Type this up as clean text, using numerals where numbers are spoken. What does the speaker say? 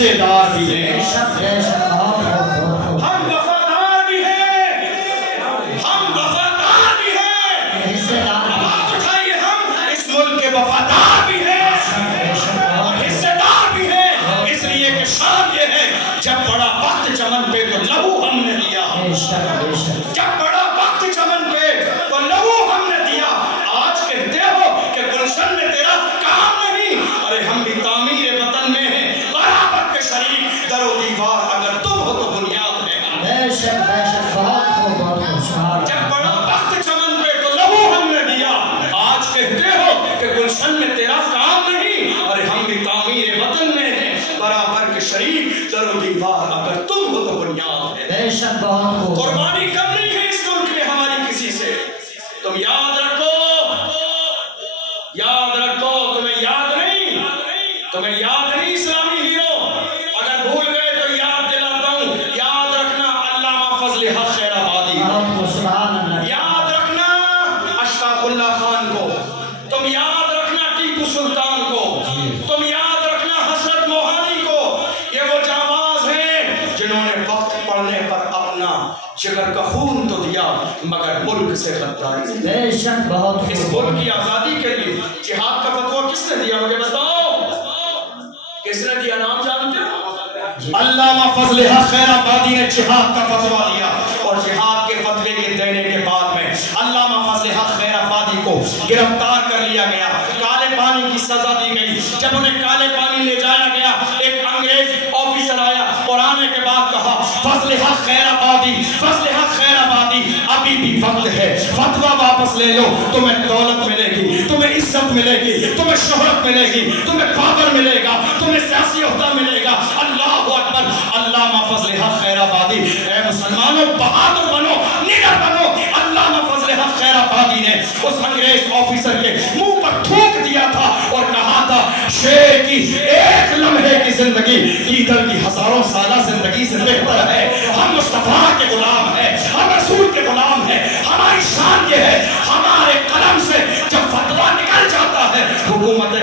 حصے دار بھی ہیں، ہم وفادار بھی ہیں، ہم وفادار بھی ہیں، آواز اٹھائیے ہم اس ملک کے وفادار بھی ہیں اور حصے دار بھی ہیں، اس لیے کہ شان یہ ہے جب بڑا وقت چمن پہ تو لہو ہم نے دیا، جب بڑا وقت چمن پہ تو لہو ہم نے دیا، آج کہتے ہو کہ گلشن میں تیرا کام نہیں، ارے ہم بھی تعمیر وطن میں ہیں برابر کے شریک، در و دیوار اگر تم ہو تو بنیاد ہے، جب بڑا وقت چمن پہ تو لہو ہم نے دیا، آج کہتے ہو کہ گلشن میں تیرا کام نہیں، ارے ہم بھی تعمیر وطن میں ہیں برابر کے شریک، در و دیوار اگر تم ہو تو بنیاد ہے، قربانی کم نہیں ہے اس ملک میں ہماری کسی سے، تم یاد رکھو، تمہیں یاد نہیں اسلامی ہیرو، اگر بھول گئے تو یاد دلاتا ہوں، یاد رکھنا علامہ فضل حق خیر آبادی، یاد رکھنا اشفاق اللہ خان کو، تم یاد رکھنا ٹیپو سلطان کو، تم یاد رکھنا حسرت موہانی کو، یہ وہ جانباز ہیں جنہوں نے وقت پڑھنے پر اپنا جگر کا خون تو دیا مگر ملک سے غداری، اس ملک کی آزادی کے لیے جہاد کا فتویٰ کس نے دیا مجھے بتاؤ، کس نے دیا نام جانتے ہو؟ علامہ فضل حق خیر آبادی نے جہاد کا فتویٰ دیا، اور جہاد کے فتوے کے دینے کے بعد میں علامہ فضل حق خیر آبادی کو گرفتار کر لیا گیا، کالے پانی کی سزا دی گئی، جب انہیں کالے پانی لے جایا گیا ایک انگریز آفیسر آیا اور آنے کے بعد کہا فضل حق خیر آبادی ابھی بھی وقت ہے، فتویٰ واپس لے لو، تمہیں دولت ملے گی، تمہیں عزت ملے گی، تمہیں شہرت ملے گی، تمہیں پاور ملے گا، تمہیں سیاسی عہدہ ملے گا، اللہ اکبر، علامہ فضل حق خیر آبادی، اے مسلمانوں بہادر بنو، نڈر بنو، علامہ فضل حق خیر آبادی نے اس انگریز آفیسر کے منہ پر تھوک دیا تھا اور کہا تھا شیر کی ایک لمحے کی زندگی ایدر کی ہزاروں سالہ زندگی سے بہتر ہے، ہم مصطفیٰ کے غلام ہیں، ہم رسول کے غلام ہیں، ہماری شان یہ ہے ہمارے قلم سے جب فتویٰ نکل جاتا ہے حکومت